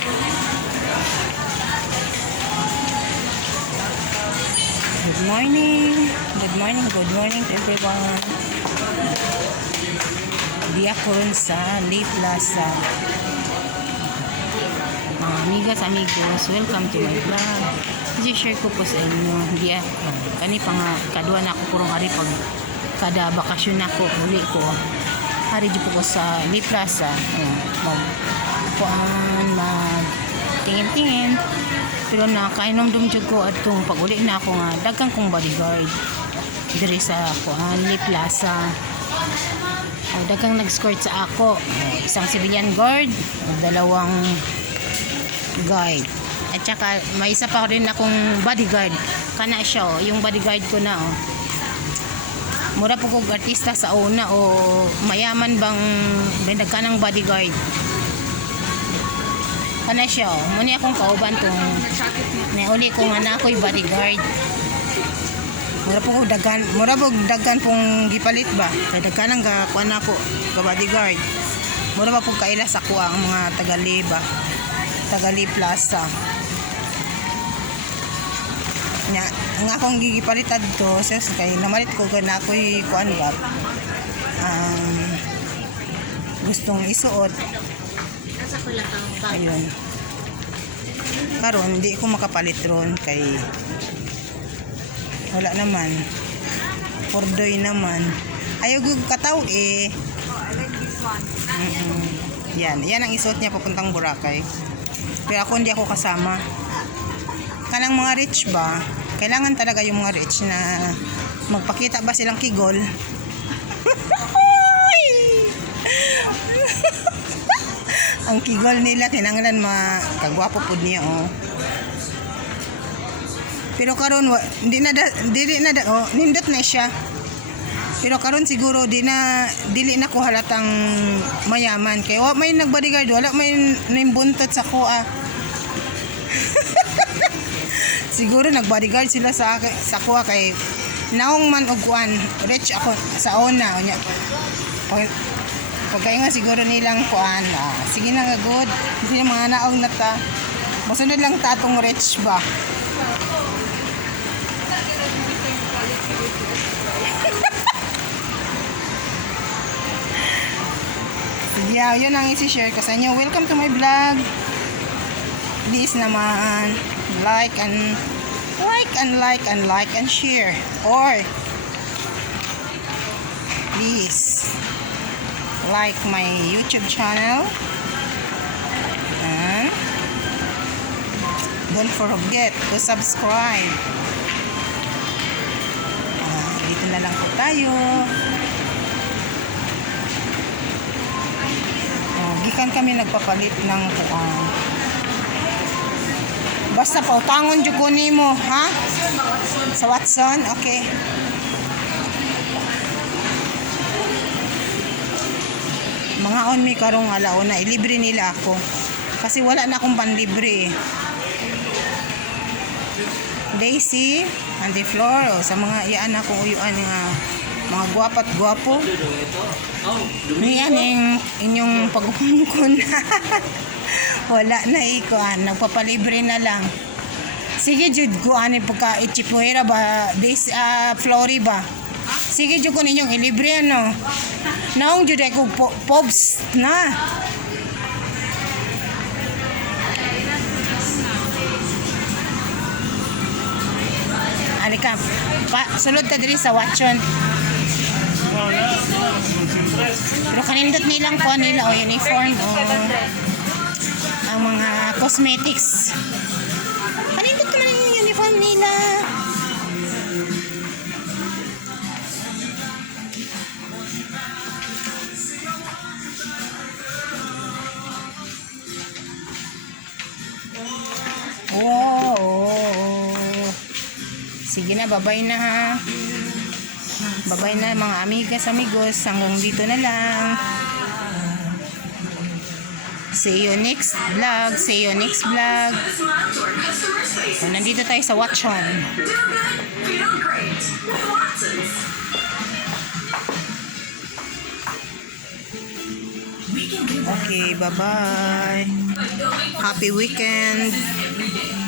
Good morning. Good morning. Good morning to everyone. Di ako rin sa Lay Plaza. Mga amigas, amigos, welcome to my vlog. I-share ko po sa inyo. Di ako. Kani pa nga, kadua na ako purong ari pag kada bakasyon na ako, uli ko. Hari dyan po ko sa Lay Plaza. Mag tingin-tingin. Pero nakainom-dum dyan ko at itong pag-uli na ako nga, dagang kong bodyguard. Diri sa Lay Plaza. Dagang nag-escort sa ako. Isang civilian guard, dalawang guard. At saka may isa pa rin akong bodyguard. Kana siya, yung bodyguard ko na. Mura po kong artista sa una o mayaman bang nagkanang bodyguard. Kana siya, muna akong kauban tong nauli ko nga na ako'y bodyguard. Mura po dagan pong gipalit ba? Kaya dagkanang kuan ako ka bodyguard. Mura pa po kaila sa kuha ang mga Tagali Plaza. Nya nga akong gigipalitan to sis kay namalit ko na ako'y kuan ba. Gustong isuot. Ayun. Karon hindi ko makapalit ron kay wala naman. Pordoy naman. Ayaw ko kataw eh. Yan ang isuot niya papuntang Boracay. Pero ako hindi ako kasama. Kanang mga rich ba? Kailangan talaga yung mga rich na magpakita ba silang kigol? Ang kigol nila kinanglan makagwapo pud niya Pero karon dili na nindot na siya. Pero karon siguro dili na ko halatang mayaman kay wa may nagbodyguard, wala may nimbuntot sa kuha. Siguro nagbodyguard sila sa kuha kay naong man og kuan, rich ako sa una nya. Pagkaingon siguro nilang kuan, sige na nga good. Hindi na mga naog na ta. Masunod lang tatong rich ba. Yeah, yun ang isi-share ko sa inyo. Welcome to my vlog. Please naman like and share. Or please like my YouTube channel. And don't forget to subscribe. Dito na lang po tayo. Gikan kami nagpapalit ng kuan. Basta pautangon jud ko nimo, ha? Sa Watson, okay. Mga on mi karong alauna, ilibre nila ako. Kasi wala na akong panlibre. Daisy, on the floor, sa mga iyaan akong uyuan nga mga gwapat gwapo. Yan yung inyong pagkukun. Wala na ikuan, nagpapalibre na lang. Sige jud ko ani pagka ichipuera ba this Flori ba. Sige jud ko ninyong ilibre ano. Naong jud ko pobs na. Alika, sulod ta diri sa Watson. Pero kanindot nilang po nila o uniform o ang mga cosmetics. Kanindot naman yung uniform nila. Sige na, babay na ha. Babay na mga amigas, amigos. Hanggang dito na lang. See you next vlog. See you next vlog. So, nandito tayo sa Watson. Okay, bye-bye. happy weekend.